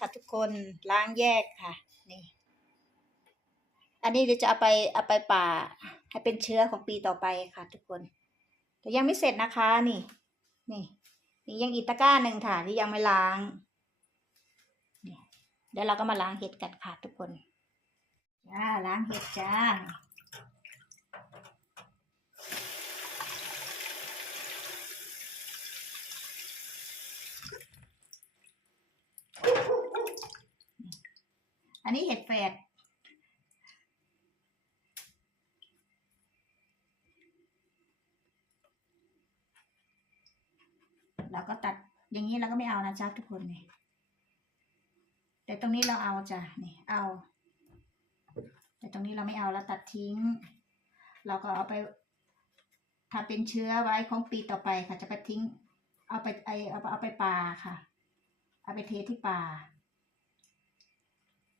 ค่ะทุกคนล้างแยกค่ะ นี่ อันนี้เดี๋ยวจะเอาไปเอาไปป่า ให้เป็นเชื้อของปีต่อไปค่ะ ทุกคน แต่ยังไม่เสร็จนะคะนี่ นี่ นี่ยังอีตะกร้าหนึ่งค่ะที่ยังไม่ล้างเดี๋ยวเราก็มาล้างเห็ดกันค่ะทุกคนจ้าล้างเห็ดจ้า อันนี้เห็ดแฝดเราก็ตัดอย่างนี้เราก็ไม่เอานะจ๊ะทุกคนนี่แต่ตรงนี้เราเอาจ้ะนี่เอา แต่ตรงนี้เราไม่เอาแล้วตัดทิ้ง เราก็เอาไปทำเป็นเชื้อไว้ของปีต่อไปค่ะจะไปทิ้ง เอาไปไอเอาไปเอาไปป่าค่ะ เอาไปเทที่ป่า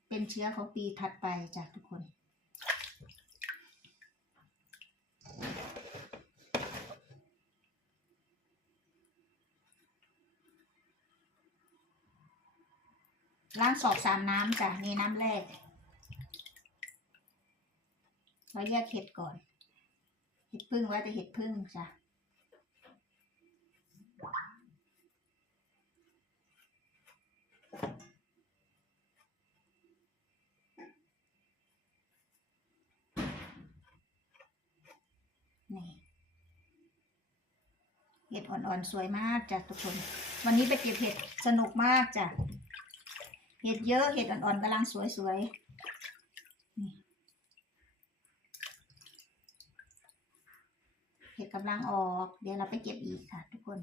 เป็นเชื้อของปีถัดไปจากทุกคนล้างสอบสามน้ำจ้ะนี่น้ำแรกเราแยกเห็ดก่อน เห็ดพึ่งไว้แต่เห็ดพึ่งจ้ะ นี่เห็ด อ่อนๆสวยมากจ้ะทุกคน วันนี้ไปเก็บเห็ดสนุกมากจ้ะ เห็ดเยอะเห็ดอ่อนๆกำลังสวยๆนี่เห็ดกำลังออก เดี๋ยวเราไปเก็บอีกค่ะ ทุกคน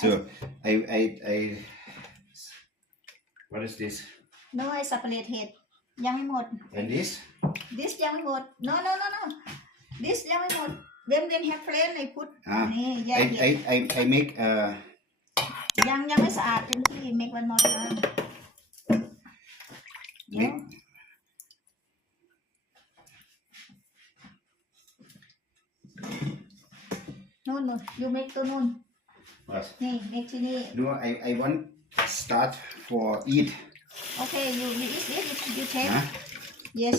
So, I, I, I, what is this? โน้ยสั บเปลือกเห็ดยังไม่หมด And this? this ยังไม่หมด no no no no this ยังไม่หมด when when have friend ไอ้พุทธ Ah, นี่แยก I, เห็ด I, I, I make, uh, ยังยังไม่สะอาดเต็มที่ make one more time เดี๋ยว make, นู่นนู่น you make ตัวนู่น what? นี่ make ที่นี่ No, I, I want start for eat. โอเค you you eat this you, you take Huh? yes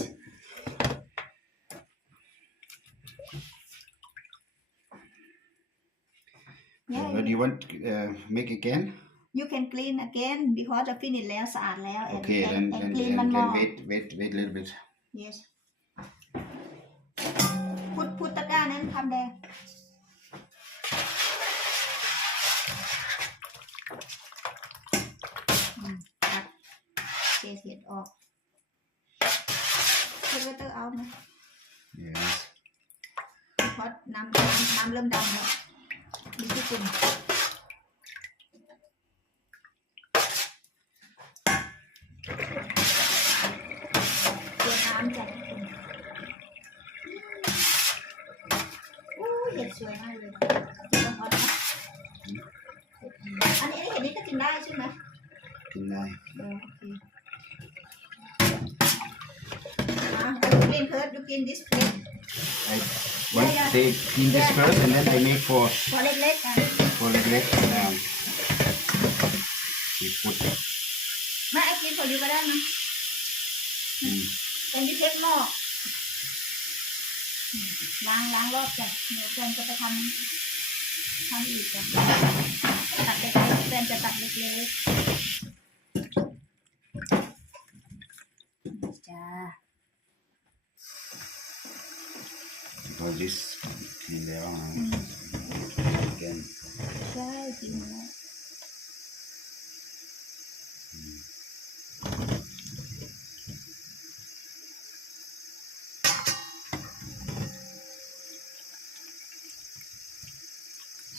yeah What do you want, uh, make again? you can clean again because the finish แล้วสะอาดแล้ว and Okay, and, then, and then, clean then, one then more wait, wait, wait a little bit. yes ำเริ่มดำแล้วมีที่ปุ่นเตรียมน้ำจัดโอ้ยเห็ดสวยมากเลยเห็ดอ่อนๆนะอันนี้เห็ดนี้ก็กินได้ใช่ไหม Can I? เออโอเคอะเอากินเพิร์ดดูกิน this plate I want yeah. They clean this Yeah. first and then I make for, พอเล็กๆอะ for leg leg. Um, we put, ไม่ไอ้กินพออยู่ก็ได้นะ mm, เป็นที่เทคหม้ออืมล้างล้างรอบจ้ะเดี๋ยวแฟนจะไปทำทำอีกจ้ะตัดเล็กๆแฟนจะตัดเล็กๆจ้า all this clean there. Mm. Uh, again. ใช่กินแล้ว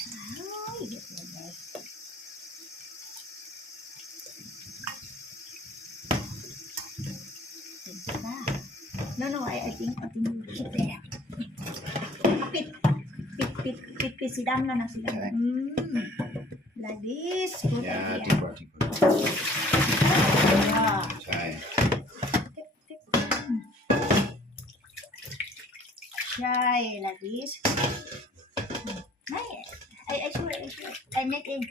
อ้ายเด็ดเลยเลยเป็นไปได้ no no I I think I think you keep there เอาปิดปิดปิดปิดปิดสีดำแล้วนะสีดำอืม like this good Yeah, idea deeper, deeper. ว้าว Try. ใช่ like this I make เอง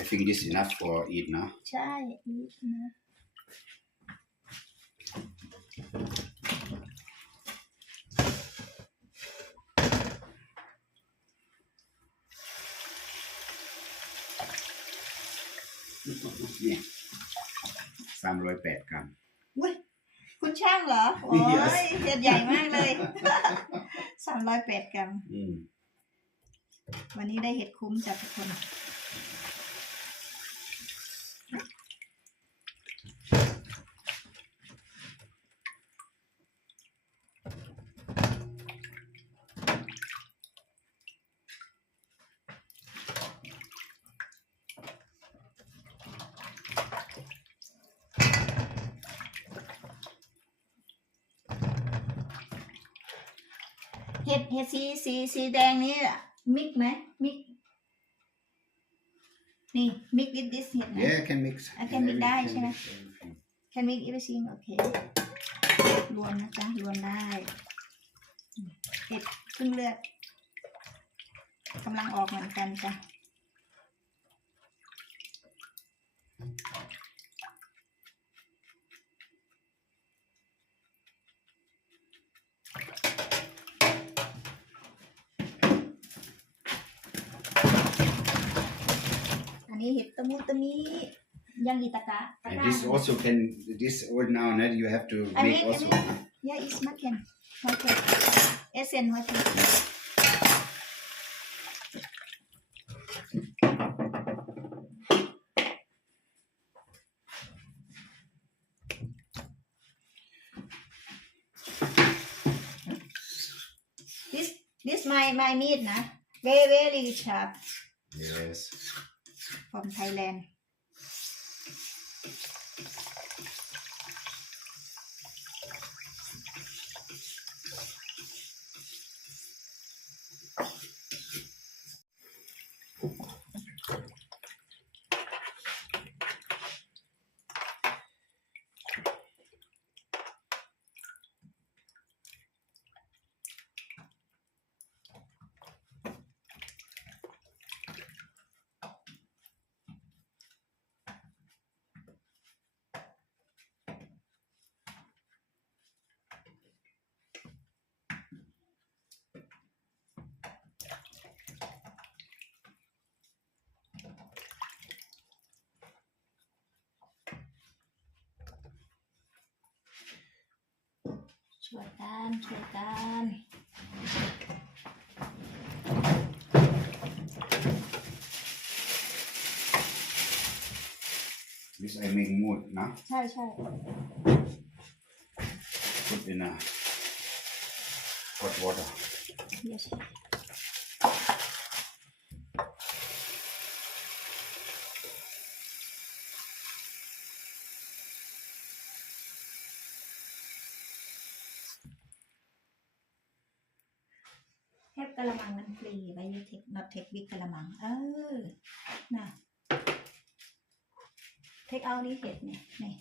I think this enough for eat now ใช่นี่ เนี่ยสามร้อยแปดกรัม อุ้ยคุณช่างเหรอ โอ้ย Yes เห็ดใหญ่มากเลย สามร้อยแปดกรัม อืมวันนี้ได้เห็ดคุ้มจากทุกคน เห็ดเห็ดสีสีสีแดงนี้มิกไหมมิกนี่มิก with this เห็ดนะ yeah can mix I can mix ได้ใช่ไหม mix everything. can make everything โอเครวมนะจ๊ะรวมได้เห็ดครึ่งเลือดกำลังออกเหมือนกันจ้ะ นนี้เห็ดตะมุตะมียังอีตะกะตะ and กะ this also can this old now that you have to I make make- I also make- Yeah, it's Macken. Macken. Essen Macken. This this my my meat na very very sharp yes ฟอร์มไทยแลนด์ from Thailand. Chua tan, chua tan. this I make mood now ใช่ใช่ put in a hot water yes เทปกะละมังมัน ฟรีไว้ยูเทคบิ๊กกระมัง เออน่ะเทคเอานี่เห็ดเนี่ยนี่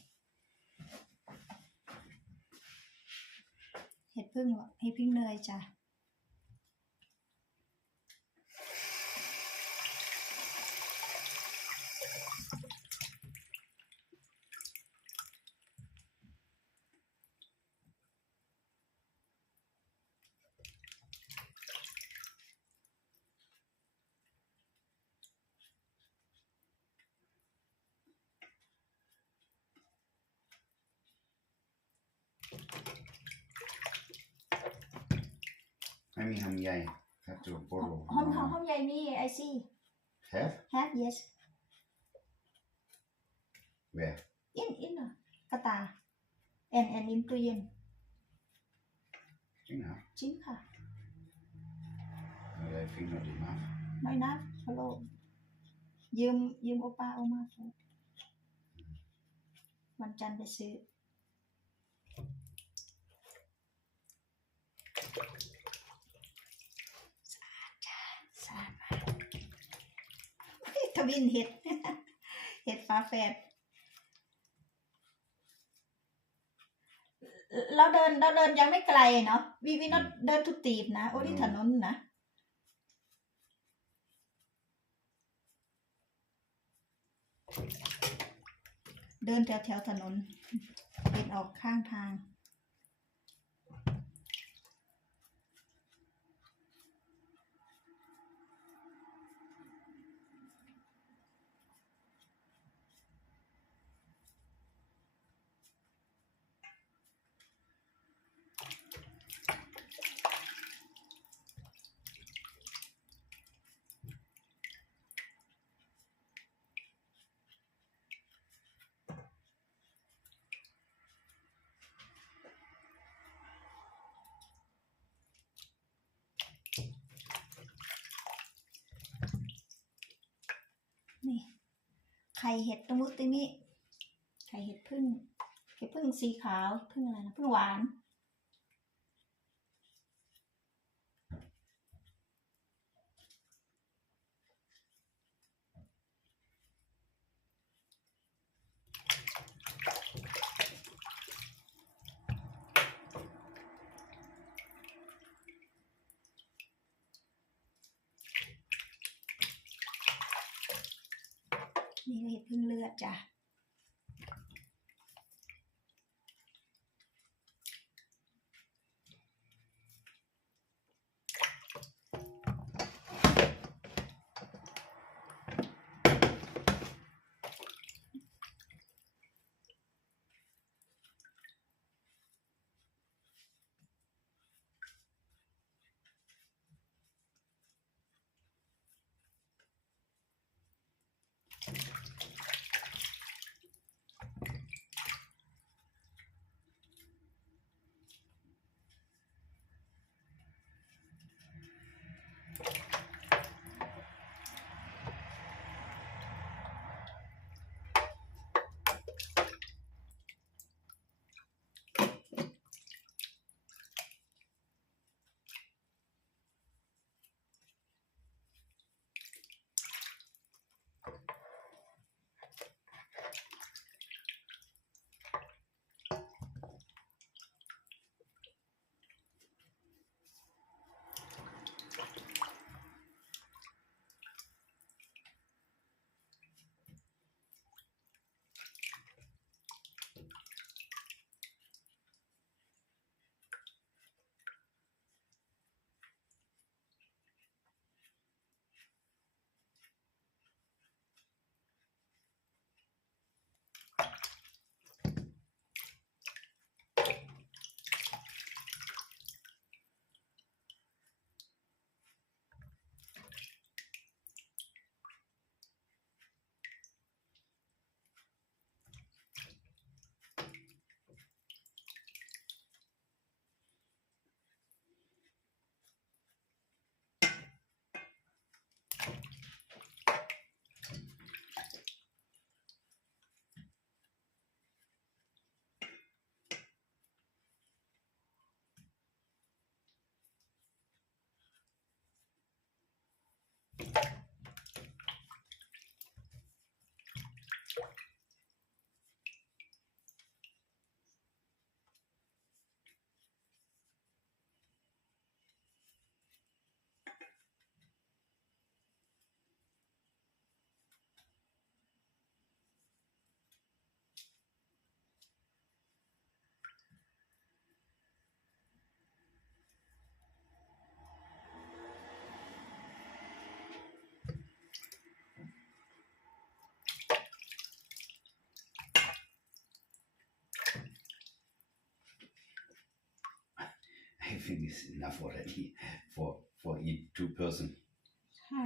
เห็ดพึ่งให้พึ่งเนยจ้ะ ไม่มีทำใหญ่ have to borrow ห้องห้องห้อง ใหญ่นี่ไอซี่ have have yes where in in อะกระตา and and in ตู้เย็นจริงเหรอจริงค่ะ I think not enough ไม่นะฮัลโหลยืมยื ทวินเห็ด เห็ดฝาแฝดเราเดินเราเดินยังไม่ไกลเนาะวีวีนอเดินทุตีบนะ โอ้นี่ถนนนะเดินแถวแถวถนนเป็นออกข้างทาง นี่ไข่เห็ดตะมุตินี้ไข่เห็ดพึ่งเห็ดพึ่งสีขาวพึ่งอะไรนะพึ่งหวาน นี่เห็ดพึ่งเลือดจ้ะ Think it's enough already for for eat two person. ค่ะ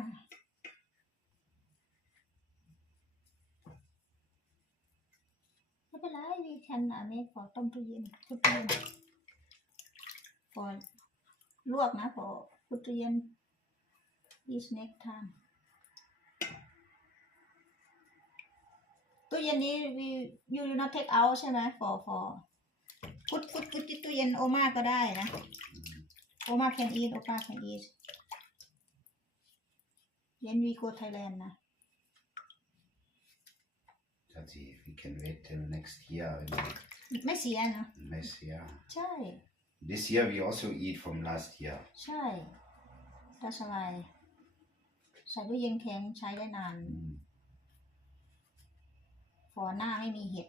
ไม่เป็นไรวีแคนอะไม่ขอต้มตู้เย็นตู้เย็นพอลวกนะพอตู้เย็น is next time ตู้เย็นนี้วี you do not take out ใช่ไหม for for พุดพุดพุดที่ตู้เย็นโอมาก็ได้นะ โอมา can eat โอป้า can eat เย็นวี go Thailand นะ That we can wait till next year. ไม่เสียนะ Next year. ใช่ This year we also eat from last year. ใช่ถ้าสบายใส่ตู้เย็นแข็งใช้ได้นาน Mm. ฟอหน้าไม่มีเห็ด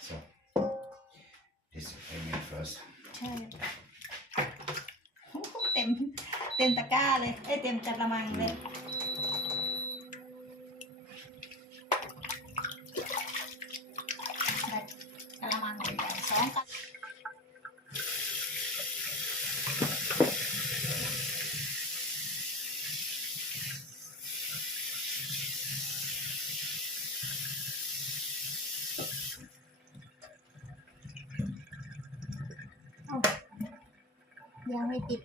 So, this I made first. ใช่โอ้โหเต็ม เต็มตะกร้าเลยเอ้ยเต็มกระมังเลยด้กระมังใหญ่ๆสองกระ เอ้า ยังไม่ติด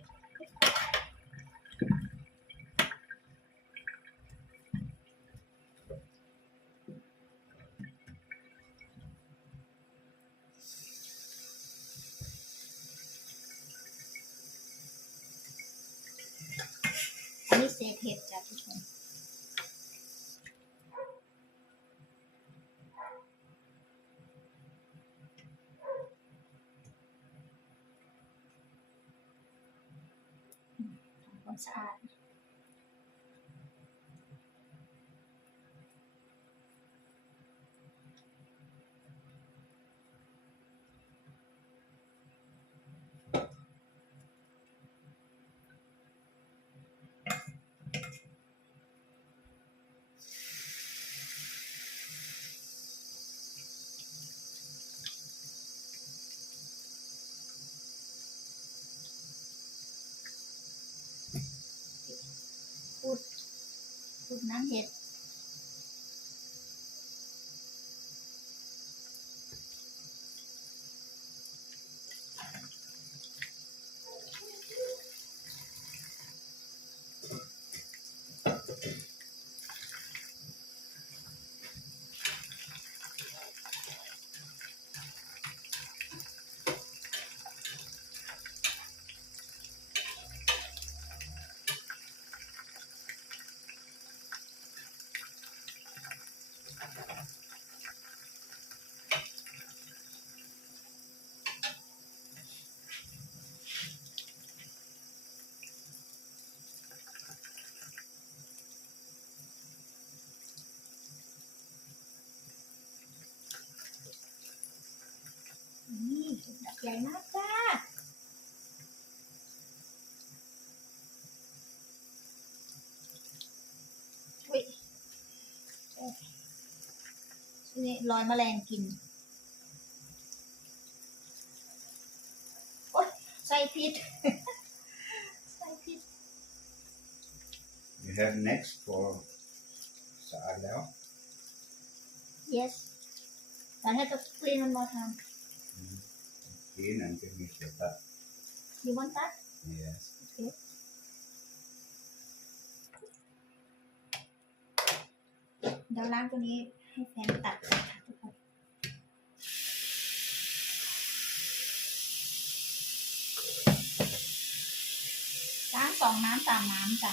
อันนี้เศษเห็ดจ้ะทุกคน ทำความสะอาดพูดพูด น้ำเห็ด นี่เห็ดดอกใหญ่มากจ้าอุ้ยเอ๊ะนี่รอยแมลงกิน โอ๊ยใส่พิษใส่พิษ You have next for Saadel. yes I have to clean one more time Clean and give me the that. you want that Yes. okay เดี๋ยวล้างตัวนี้ให้แฟนตัดก่อนค่ะทุกคน ล้างสองน้ำสามน้ำจ้ะ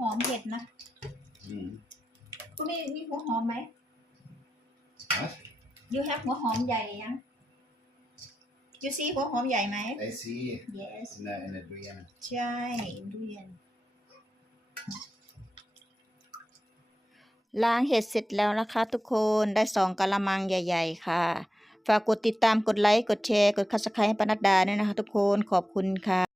หอมเห็ดนะ Mm. คุณมีมีหัวหอมไหม What? you have หัวหอมใหญ่ยัง you see หัวหอมใหญ่ไหม I see yes in the in the Brian. ใช่ดูเย็นล้างเห็ดเสร็จแล้วนะคะ ทุกคนได้สองกะละมังใหญ่ ๆ ค่ะ ฝากกดติดตามกดไลค์กดแชร์กดคับสไครต์ให้ปนัดดาด้วยนะคะ ทุกคนขอบคุณค่ะ